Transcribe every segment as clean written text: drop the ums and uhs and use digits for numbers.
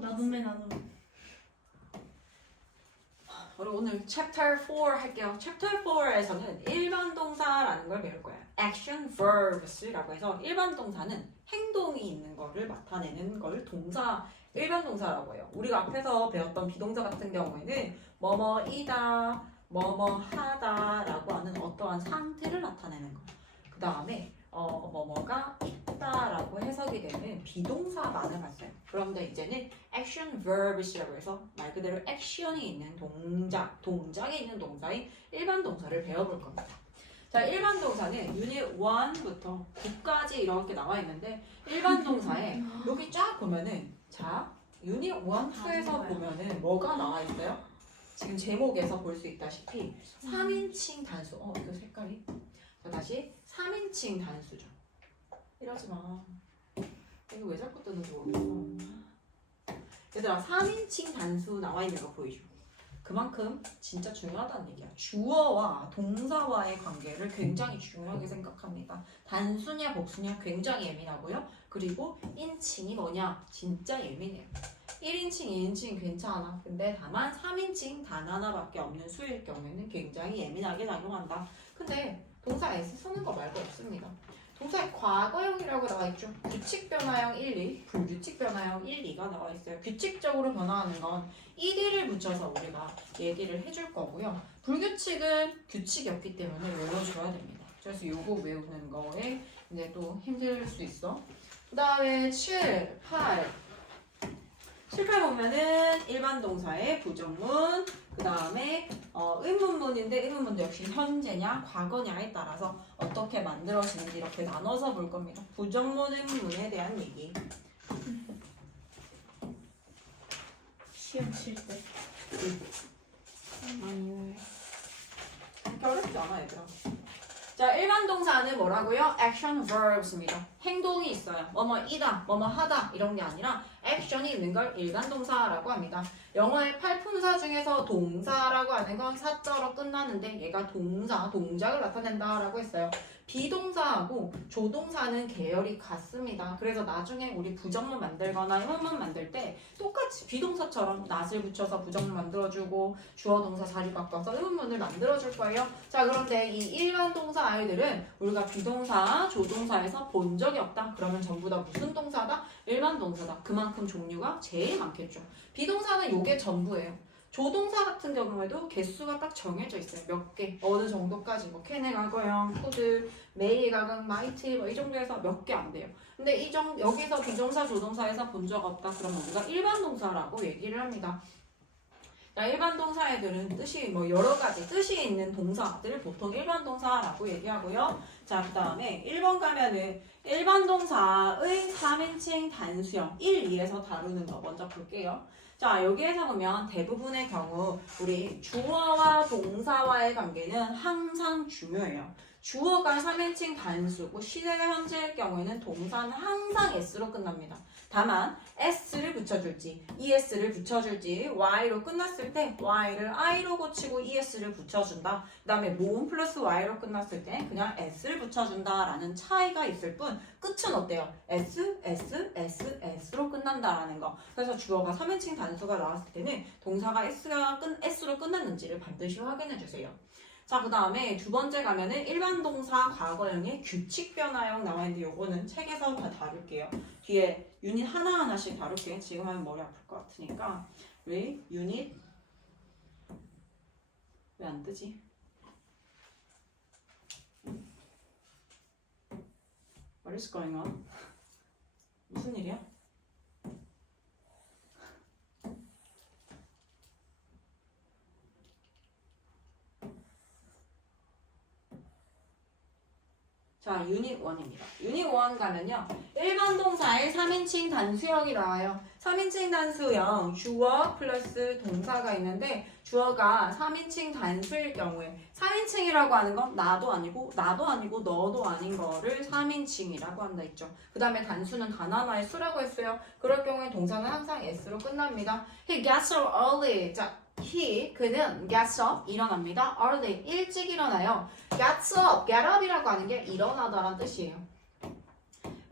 나도네 나도. 우리 오늘 챕터 4 할게요. 챕터 4에서는 일반 동사라는 걸 배울 거예요. action verbs라고 해서 일반 동사는 행동이 있는 거를 나타내는 걸 동사, 일반 동사라고 해요. 우리가 앞에서 배웠던 비동사 같은 경우에는 뭐뭐이다, 뭐뭐하다 라고 하는 어떠한 상태를 나타내는 거. 그 다음에 뭐뭐가 있다라고 해석이 되는 비동사만을 봤어요. 그런데 이제는 action verbs라고 해서 말 그대로 액션이 있는 동작이 있는 동사인 일반 동사를 배워볼 겁니다. 자, 일반 동사는 유닛 1부터 9까지 이렇게 나와 있는데 일반 동사에 여기 쫙 보면은 자, 유닛 1, 2에서 보면은 뭐가 나와 있어요? 지금 제목에서 볼 수 있다시피 3인칭 단수. 이거 색깔이. 자, 다시 3인칭 단수죠. 이러지 마. 이거 왜 자꾸 뜨는지 모르겠어. 얘들아, 3인칭 단수 나와 있는 거 보이죠? 그만큼 진짜 중요하다는 얘기야. 주어와 동사와의 관계를 굉장히 중요하게 생각합니다. 단수냐 복수냐 굉장히 예민하고요. 그리고 인칭이 뭐냐? 진짜 예민해요. 1인칭, 2인칭 괜찮아. 근데 다만 3인칭 단 하나밖에 없는 수일 경우에는 굉장히 예민하게 작용한다. 근데 동사 S 쓰는 거 말고 없습니다. 동사의 과거형이라고 나와 있죠. 규칙 변화형 1, 2, 불규칙 변화형 1, 2가 나와 있어요. 규칙적으로 변화하는 건 ed를 붙여서 우리가 얘기를 해줄 거고요. 불규칙은 규칙이 없기 때문에 외워줘야 됩니다. 그래서 요거 외우는 거에 이제 또 힘들 수 있어. 그 다음에 7, 8. 7, 8 보면은 일반 동사의 부정문, 그 다음에 의문문인데 의문문도 역시 현재냐 과거냐에 따라서 어떻게 만들어지는지 이렇게 나눠서 볼 겁니다. 부정문, 의문문에 대한 얘기. 시험 칠 때. 아니, 그렇게 어렵지 않아 얘들아. 자, 일반 동사는 뭐라고요? action verbs입니다. 행동이 있어요. 뭐뭐이다, 뭐뭐하다 이런 게 아니라 액션이 있는 걸 일반 동사라고 합니다. 영어의 팔품사 중에서 동사라고 하는 건 사자로 끝나는데 얘가 동작을 나타낸다라고 했어요. 비동사하고 조동사는 계열이 같습니다. 그래서 나중에 우리 부정문 만들거나 의문문 만들 때 똑같이 비동사처럼 not을 붙여서 부정문 만들어주고 주어 동사 자리 바꿔서 의문문을 만들어줄 거예요. 자, 그런데 이 일반 동사 아이들은 우리가 비동사, 조동사에서 본 적이 없다. 그러면 전부 다 무슨 동사다? 일반 동사다. 그만큼 종류가 제일 많겠죠. 비동사는 요게 전부예요. 조동사 같은 경우에도 개수가 딱 정해져 있어요. 몇 개, 어느 정도까지, 뭐 캔의 과거형, could, may 가강, might 뭐 이 정도에서 몇 개 안 돼요. 근데 여기서 비동사, 조동사에서 본 적 없다. 그러면 우리가 일반 동사라고 얘기를 합니다. 자, 일반 동사 애들은 뜻이 뭐 여러 가지 뜻이 있는 동사들을 보통 일반 동사라고 얘기하고요. 자, 그 다음에 1번 가면은 일반 동사의 3인칭 단수형 1, 2에서 다루는 거 먼저 볼게요. 자, 여기에서 보면 대부분의 경우 우리 주어와 동사와의 관계는 항상 중요해요. 주어가 3인칭 단수고 시제 현재의 경우에는 동사는 항상 s로 끝납니다. 다만 s를 붙여줄지 es를 붙여줄지 y로 끝났을 때 y를 i로 고치고 es를 붙여준다. 그 다음에 모음 플러스 y로 끝났을 때 그냥 s를 붙여준다라는 차이가 있을 뿐 끝은 어때요? s로 끝난다라는 거. 그래서 주어가 3인칭 단수가 나왔을 때는 동사가 s로 끝났는지를 반드시 확인해 주세요. 자, 그 다음에 두 번째 가면은 일반 동사 과거형의 규칙 변화형 나와 있는데 요거는 책에서 다 다룰게요. 뒤에 유닛 하나하나씩 다룰게. 지금 하면 머리 아플 것 같으니까. 우리 유닛 왜 안 뜨지? What is going on? 무슨 일이야? 자, 유닛 1입니다. 유닛 1 가면요. 일반 동사의 3인칭 단수형이 나와요. 3인칭 단수형 주어 플러스 동사가 있는데 주어가 3인칭 단수일 경우에 3인칭이라고 하는 건 나도 아니고 너도 아닌 거를 3인칭이라고 한다 했죠. 그 다음에 단수는 단 하나의 수라고 했어요. 그럴 경우에 동사는 항상 s로 끝납니다. He gets up early. 자, 그는 gets up, 일어납니다. early, 일찍 일어나요. gets up, get up이라고 하는 게 일어나다라는 뜻이에요.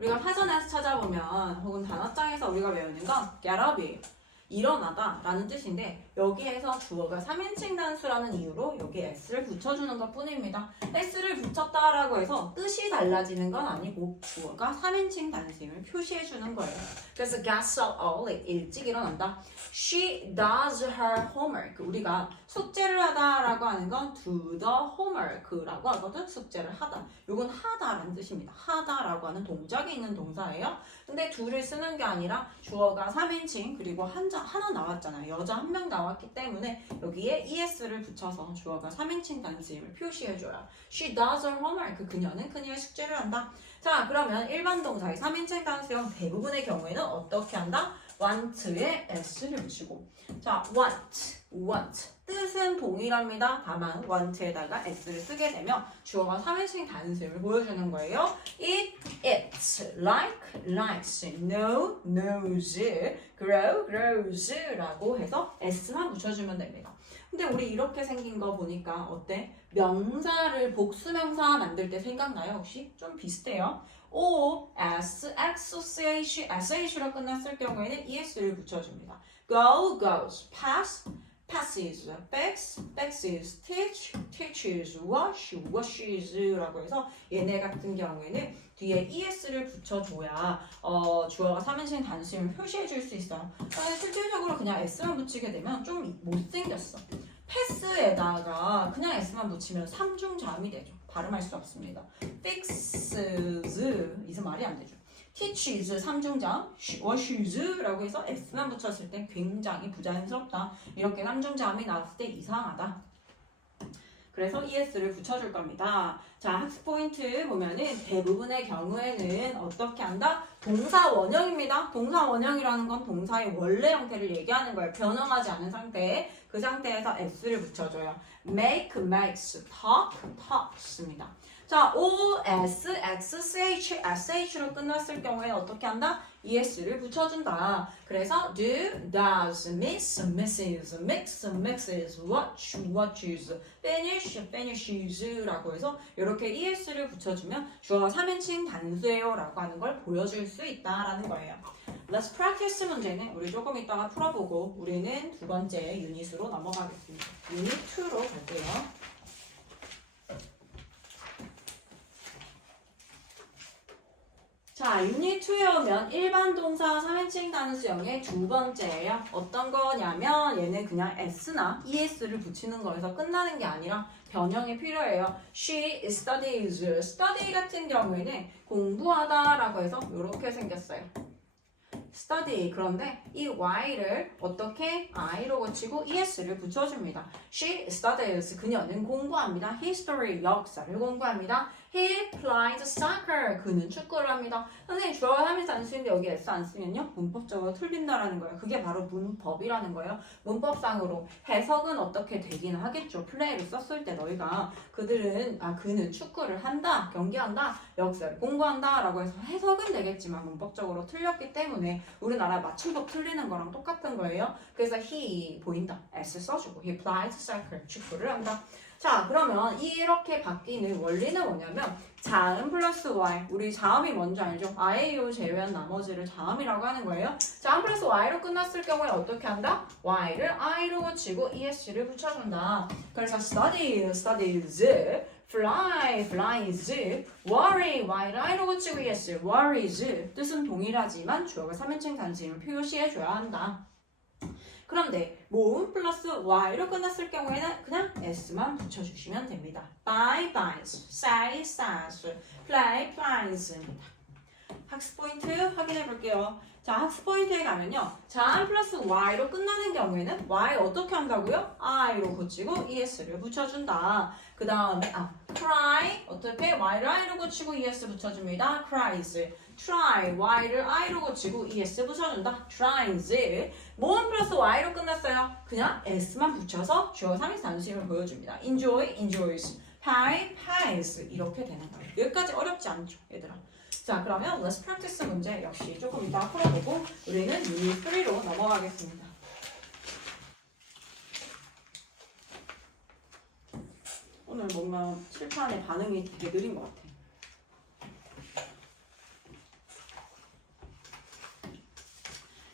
우리가 사전에서 찾아보면 혹은 단어장에서 우리가 외우는 건 get up이에요. 일어나다 라는 뜻인데 여기에서 주어가 3인칭 단수라는 이유로 여기 s를 붙여주는 것 뿐입니다. s를 붙였다라고 해서 뜻이 달라지는 건 아니고 주어가 3인칭 단수임을 표시해주는 거예요. 그래서 gets up early, 일찍 일어난다. She does her homework. 우리가 숙제를 하다라고 하는 건 do the homework라고 하거든. 숙제를 하다. 이건 하다라는 뜻입니다. 하다라고 하는 동작이 있는 동사예요. 근데 do를 쓰는 게 아니라 주어가 3인칭 그리고 하나 나왔잖아요. 여자 한 명 나왔기 때문에 여기에 es를 붙여서 주어가 3인칭 단수임을 표시해줘요. She does her homework. 그녀는 그녀의 숙제를 한다. 자, 그러면 일반 동사의 3인칭 단수형 대부분의 경우에는 어떻게 한다? want에 s를 붙이고. 자, want. 뜻은 동일합니다. 다만 want에다가 s를 쓰게 되면 주어가 3인칭 단수임을 보여주는 거예요. Eat, eats, like, likes, know, knows, grow, grows 라고 해서 s만 붙여주면 됩니다. 근데 우리 이렇게 생긴 거 보니까 어때? 명사를 복수명사 만들 때 생각나요? 혹시? 좀 비슷해요. O, S, X, CH, SH로 끝났을 경우에는 ES를 붙여줍니다. Go, goes, pass, passes, backs, backs, teach, teaches, wash, washes 라고 해서 얘네 같은 경우에는 뒤에 ES를 붙여줘야 주어가 3인칭 단수임을 표시해 줄 수 있어요. 실질적으로 그냥 S만 붙이게 되면 좀 못생겼어. 패스에다가 그냥 S만 붙이면 3중자음이 되죠. 발음할 수 없습니다. fixes 이제 말이 안 되죠. teaches 3중자음, washes라고 해서 S만 붙였을 때 굉장히 부자연스럽다. 이렇게 3중자음이 나왔을 때 이상하다. 그래서 ES를 붙여줄 겁니다. 자, 학습 포인트 보면은 대부분의 경우에는 어떻게 한다? 동사 원형입니다. 동사 원형이라는 건 동사의 원래 형태를 얘기하는 거예요. 변형하지 않은 상태. 그 상태에서 S를 붙여줘요. make, makes, talk, talks입니다. 자, O, S, X, CH, SH로 끝났을 경우에 어떻게 한다? ES를 붙여준다. 그래서 do, does, miss, misses, mix, mixes, watch, watches, finish, finishes 라고 해서 이렇게 ES를 붙여주면 주어가 3인칭 단수예요 라고 하는 걸 보여줄 수 있다라는 거예요. Let's practice 문제는 우리 조금 이따가 풀어보고 우리는 두 번째 유닛으로 넘어가겠습니다. 유닛 2로 갈게요. 자, 유닛 2에 오면 일반 동사 3인칭 단수형의 두 번째예요. 어떤 거냐면 얘는 그냥 s나 es를 붙이는 거에서 끝나는 게 아니라 변형이 필요해요. She studies. study 같은 경우에는 공부하다라고 해서 이렇게 생겼어요. study. 그런데 이 y를 어떻게 i로 고치고 es를 붙여줍니다. She studies. 그녀는 공부합니다. History. 역사를 공부합니다. He plays soccer. 그는 축구를 합니다. 선생님 주어가 3인칭 단수인데 여기 s 안 쓰면요? 문법적으로 틀린다라는 거예요. 그게 바로 문법이라는 거예요. 문법상으로 해석은 어떻게 되긴 하겠죠. 플레이를 썼을 때 너희가 그는 축구를 한다, 경기한다, 역사를 공부한다 라고 해서 해석은 되겠지만 문법적으로 틀렸기 때문에 우리나라 맞춤법 틀리는 거랑 똑같은 거예요. 그래서 he 보인다. s 써주고 he plays soccer. 축구를 한다. 자, 그러면 이렇게 바뀌는 원리는 뭐냐면 자음 플러스 y. 우리 자음이 뭔지 알죠? i에요 제외한 나머지를 자음이라고 하는 거예요. 자음 플러스 y로 끝났을 경우에 어떻게 한다? y를 i로 고치고 es를 붙여준다. 그래서 studies, fly, flies, worry, y를 i로 고치고 es, worries. 뜻은 동일하지만 주어가 3인칭 단수임을 표시해줘야 한다. 그런데 모음 플러스 y로 끝났을 경우에는 그냥 s만 붙여주시면 됩니다. buy, buys, say, says, play, plays입니다. 학습 포인트 확인해 볼게요. 자, 학습 포인트에 가면요. 자음 플러스 y로 끝나는 경우에는 y 어떻게 한다고요? i로 고치고 es를 붙여준다. 그 다음에 cry 어떻게? y를 i로 고치고 es 붙여줍니다. cries. try y를 i로 고치고 es 붙여준다. tries. 모음 플러스 y로 끝났어요. 그냥 s만 붙여서 주어 3인칭 단수임을 보여줍니다. enjoy, enjoys. pie, pies. 이렇게 되는 거예요. 여기까지 어렵지 않죠, 얘들아? 자, 그러면 let's practice 문제 역시 조금 이따 풀어보고 우리는 유닛 3로 넘어가겠습니다. 오늘 뭔가 칠판의 반응이 되게 느린 것 같아.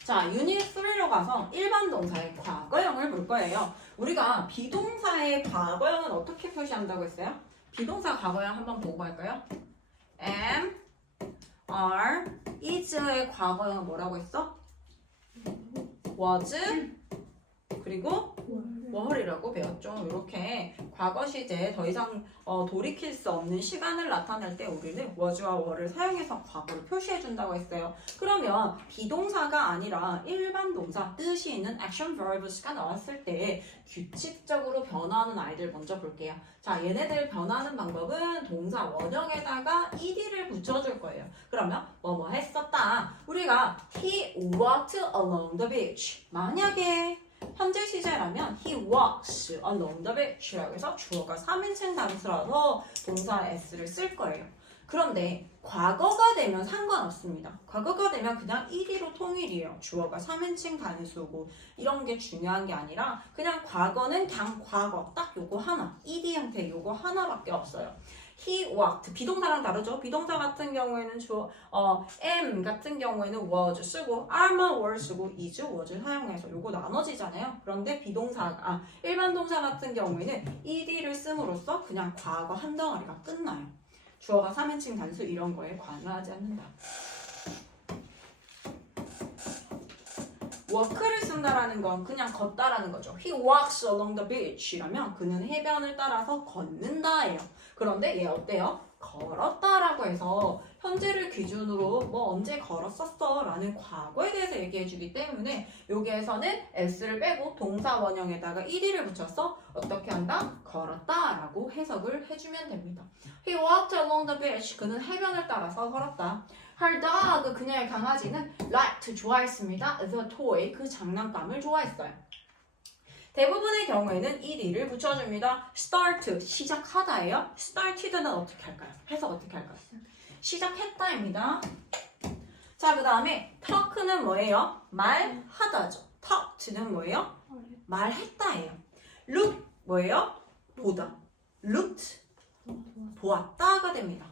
자, 유닛 3로 가서 일반 동사의 과거형을 볼 거예요. 우리가 비동사의 과거형은 어떻게 표시한다고 했어요? 비동사 과거형 한번 보고 갈까요? am, are, is의 과거형은 뭐라고 했어? was, 그리고 were이라고 배웠죠. 이렇게 과거 시제 더 이상 돌이킬 수 없는 시간을 나타낼 때 우리는 was와 were를 사용해서 과거를 표시해 준다고 했어요. 그러면 비동사가 아니라 일반 동사 뜻이 있는 action verbs가 나왔을 때 규칙적으로 변화하는 아이들 먼저 볼게요. 자, 얘네들 변화하는 방법은 동사 원형에다가 ed를 붙여줄 거예요. 그러면 뭐뭐 했었다. 우리가 he walked along the beach. 만약에 현재 시제라면 he walks along the beach라고 해서 주어가 3인칭 단수라서 동사 s를 쓸 거예요. 그런데 과거가 되면 상관없습니다. 과거가 되면 그냥 1위로 통일이에요. 주어가 3인칭 단수고 이런 게 중요한 게 아니라 그냥 과거는 그냥 과거 딱 요거 하나 1위 형태 요거 하나밖에 없어요. he walked 비동사랑 다르죠. 비동사 같은 경우에는 am 같은 경우에는 was 쓰고 are만 were 쓰고 is was 사용해서 요거 나눠지잖아요. 그런데 일반 동사 같은 경우에는 ed를 씀으로써 그냥 과거 한 덩어리가 끝나요. 주어가 3인칭 단수 이런 거에 관여하지 않는다. walk를 쓴다라는 건 그냥 걷다라는 거죠. He walks along the beach라면 그는 해변을 따라서 걷는다예요. 그런데 얘 어때요? 걸었다라고 해서 현재를 기준으로 뭐 언제 걸었었어 라는 과거에 대해서 얘기해주기 때문에 여기에서는 s를 빼고 동사 원형에다가 ed를 붙여서 어떻게 한다? 걸었다라고 해석을 해주면 됩니다. He walked along the beach. 그는 해변을 따라서 걸었다. Her dog, 그녀의 강아지는 liked, 좋아했습니다. The toy, 그 장난감을 좋아했어요. 대부분의 경우에는 ed를 붙여줍니다. start, 시작하다예요. started는 어떻게 할까요? 해석 어떻게 할까요? 시작했다입니다. 자, 그 다음에 talk는 뭐예요? 말하다죠. talked는 뭐예요? 말했다예요. look 뭐예요? 보다. looked, 보았다가 됩니다.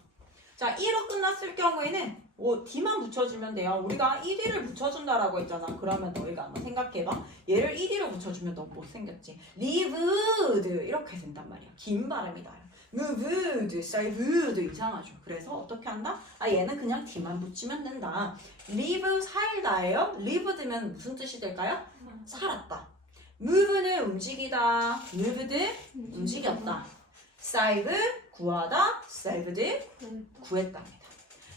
자, 1로 끝났을 경우에는 D만 붙여주면 돼요. 우리가 1위를 붙여준다라고 했잖아. 그러면 너희가 한번 생각해봐. 얘를 1위로 붙여주면 너무 못생겼지. lived 이렇게 된단 말이야. 긴 발음이 나요. moved, served 이상하죠. 그래서 어떻게 한다? 얘는 그냥 D만 붙이면 된다. live 살다예요. lived면 무슨 뜻이 될까요? 살았다. move는 움직이다. moved 움직였다. save 구하다. saved 구했답니다.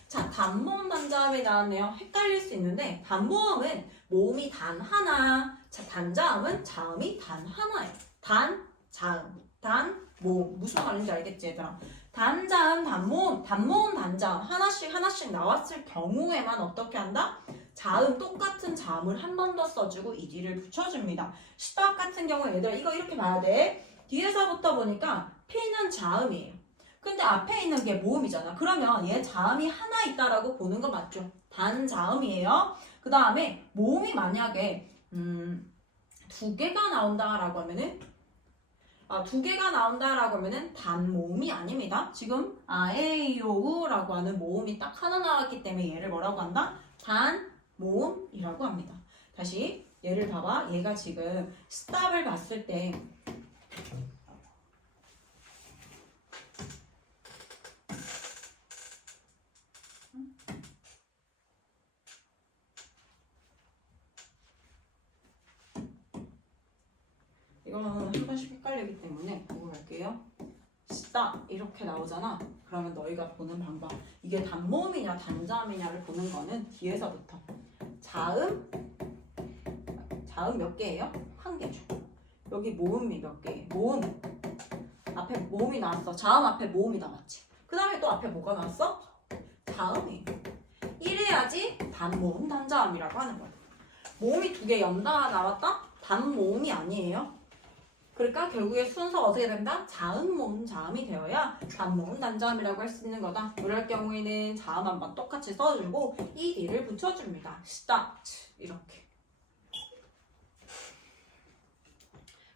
자, 단모음 단자음이 나왔네요. 헷갈릴 수 있는데 단모음은 모음이 단 하나, 자, 단자음은 자음이 단 하나예요. 단, 자음, 단, 모음. 무슨 말인지 알겠지, 얘들아? 단자음, 단모음, 단자음 하나씩 나왔을 경우에만 어떻게 한다? 자음, 똑같은 자음을 한 번 더 써주고 ed를 붙여줍니다. stop 같은 경우는 얘들아 이거 이렇게 봐야 돼. 뒤에서부터 보니까 P는 자음이에요. 근데 앞에 있는 게 모음이잖아. 그러면 얘 자음이 하나 있다라고 보는 거 맞죠? 단자음이에요. 그 다음에 모음이 만약에 2개가 나온다라고 하면은 단모음이 아닙니다. 지금 아에이오우라고 하는 모음이 딱 하나 나왔기 때문에 얘를 뭐라고 한다? 단모음이라고 합니다. 다시 얘를 봐봐. 얘가 지금 stop을 봤을 때 이거는 한 번씩 헷갈리기 때문에 보고 갈게요. stop 이렇게 나오잖아. 그러면 너희가 보는 방법 이게 단모음이냐 단자음이냐를 보는 거는 뒤에서부터 자음 몇 개예요? 한 개죠. 여기 모음이 몇 개예요? 모음 앞에 모음이 나왔어. 자음 앞에 모음이 나왔지. 그 다음에 또 앞에 뭐가 나왔어? 자음이에요. 이래야지 단모음 단자음이라고 하는 거예요. 모음이 2개 연달아 나왔다? 단모음이 아니에요. 그러니까 결국에 순서가 어떻게 된다? 자음, 모음, 자음이 되어야 단모음, 단자음이라고 할 수 있는 거다. 그럴 경우에는 자음 한 번 똑같이 써주고 ed를 붙여줍니다. start 이렇게.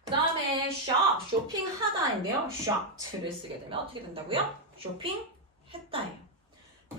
그 다음에 shop, 쇼핑하다인데요. shop를 쓰게 되면 어떻게 된다고요? 쇼핑했다예요.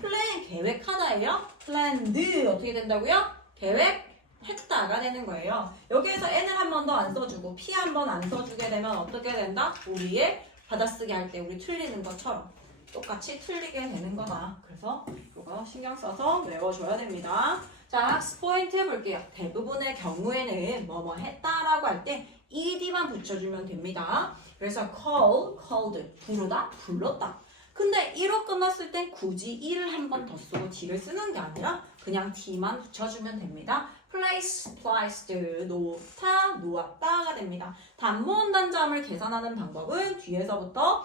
plan, 계획하다예요. planned 어떻게 된다고요? 계획했다. 했다가 되는 거예요. 여기에서 n을 한 번 더 안 써주고 p 한 번 안 써주게 되면 어떻게 된다? 우리의 받아쓰기 할 때 우리 틀리는 것처럼 똑같이 틀리게 되는 거다. 그래서 이거 신경 써서 외워줘야 됩니다. 자, 학습 포인트 해볼게요. 대부분의 경우에는 뭐뭐 했다라고 할 때 ed만 붙여주면 됩니다. 그래서 call, called, 부르다, 불렀다. 근데 이로 끝났을 땐 굳이 e를 한 번 더 쓰고 d를 쓰는 게 아니라 그냥 t만 붙여주면 됩니다. place, placed, 놓다, 놓았다가 됩니다. 단모음 단자음을 계산하는 방법은 뒤에서부터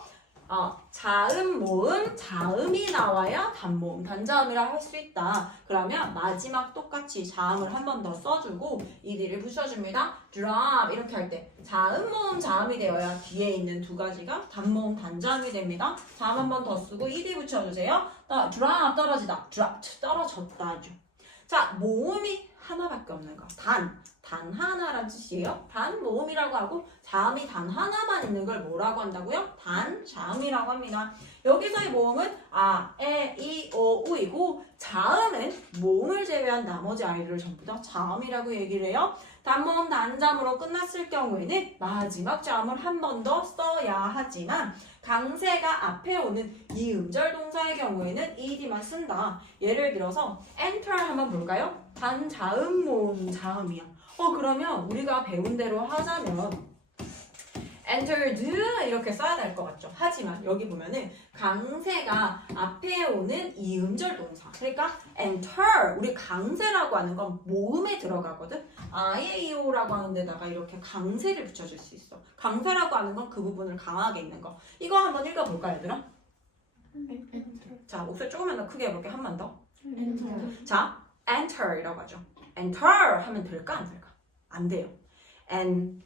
자음, 모음, 자음이 나와야 단모음, 단자음이라 할 수 있다. 그러면 마지막 똑같이 자음을 한 번 더 써주고 ed를 붙여줍니다. drop 이렇게 할 때 자음, 모음, 자음이 되어야 뒤에 있는 두 가지가 단모음, 단자음이 됩니다. 자음 한 번 더 쓰고 ed 붙여주세요. drop 떨어지다, dropped 떨어졌다죠. 자, 모음이 하나밖에 없는 거. 단 하나란 뜻이에요. 단 모음이라고 하고 자음이 단 하나만 있는 걸 뭐라고 한다고요? 단 자음이라고 합니다. 여기서의 모음은 아, 에, 이, 오, 우이고 자음은 모음을 제외한 나머지 아이들을 전부 다 자음이라고 얘기를 해요. 단모음 단자음으로 끝났을 경우에는 마지막 자음을 한 번 더 써야 하지만 강세가 앞에 오는 이 음절 동사의 경우에는 ed만 쓴다. 예를 들어서 enter 한번 볼까요? 단 자음 모음 자음이야. 그러면 우리가 배운 대로 하자면 entered 이렇게 써야 될 것 같죠. 하지만 여기 보면은 강세가 앞에 오는 이 음절 동사. 그러니까 enter 우리 강세라고 하는 건 모음에 들어가거든. 아예이오라고 하는 데다가 이렇게 강세를 붙여줄 수 있어. 강세라고 하는 건 그 부분을 강하게 있는 거. 이거 한번 읽어볼까 얘들아? 자, 목소리 조금만 더 크게 해볼게. 한 번 더. 자, enter이라고 하죠. enter 하면 될까 안 될까? 안 돼요. and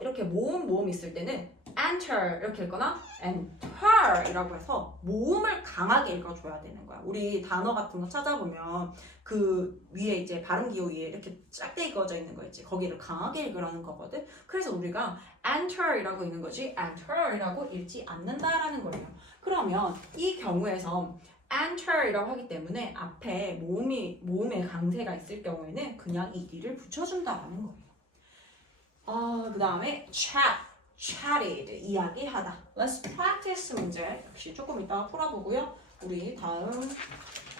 이렇게 모음 있을 때는 enter 이렇게 읽거나 enter이라고 해서 모음을 강하게 읽어줘야 되는 거야. 우리 단어 같은 거 찾아보면 그 위에 이제 발음 기호 위에 이렇게 작게 읽어져 있는 거 있지. 거기를 강하게 읽으라는 거거든. 그래서 우리가 enter이라고 읽는 거지 enter이라고 읽지 않는다라는 거예요. 그러면 이 경우에서 enter이라고 하기 때문에 앞에 모음의 강세가 있을 경우에는 그냥 ed를 붙여준다라는 거예요. 그 다음에 chatted, 이야기하다. Let's practice 문제. 역시 조금 이따가 풀어보고요. 우리 다음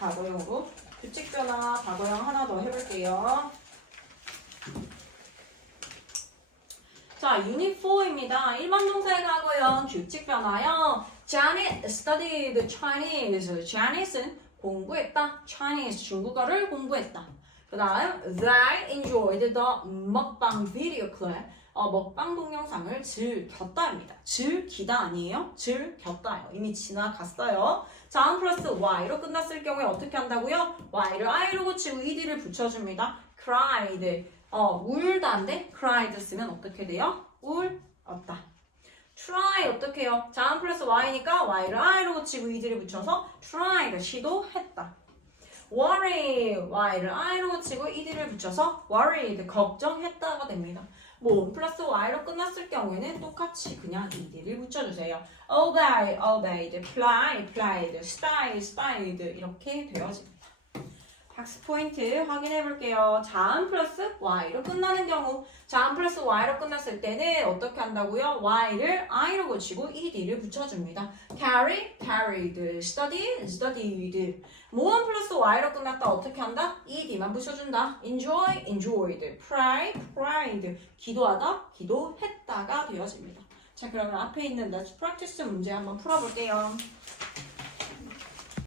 과거형으로 규칙 변화 과거형 하나 더 해볼게요. 자, 유닛 4입니다. 일반 동사의 과거형 규칙 변화요. Janet studied Chinese. Janet은 공부했다. Chinese, 중국어를 공부했다. 그 다음, they enjoyed the 먹방 video clip. 먹방 동영상을 즐겼다입니다. 즐기다 아니에요? 즐겼다요. 이미 지나갔어요. 자음 플러스 y로 끝났을 경우에 어떻게 한다고요? y를 i로 고치고 ed를 붙여줍니다. cried. 울다인데 cried 쓰면 어떻게 돼요? 울었다. try 어떻게 해요? 자음 플러스 y니까 y를 i로 고치고 ed를 붙여서 tried 시도했다. worry y를 i로 고치고 ed를 붙여서 worried 걱정했다가 됩니다. 모음 플러스 y로 끝났을 경우에는 똑같이 그냥 ed를 붙여주세요. obey obeyed, fly flied, style styled 이렇게 되어집니다. 학습 포인트 확인해 볼게요. 자음 플러스 y로 끝나는 경우 자음 플러스 y로 끝났을 때는 어떻게 한다고요? y를 i로 고치고 ed를 붙여줍니다. carry, carried, study, studied. 모음 플러스 y로 끝났다 어떻게 한다? ed만 붙여준다. enjoy, enjoyed, pray, prayed. 기도하다, 기도했다가 되어집니다. 자, 그러면 앞에 있는 Let's practice 문제 한번 풀어볼게요.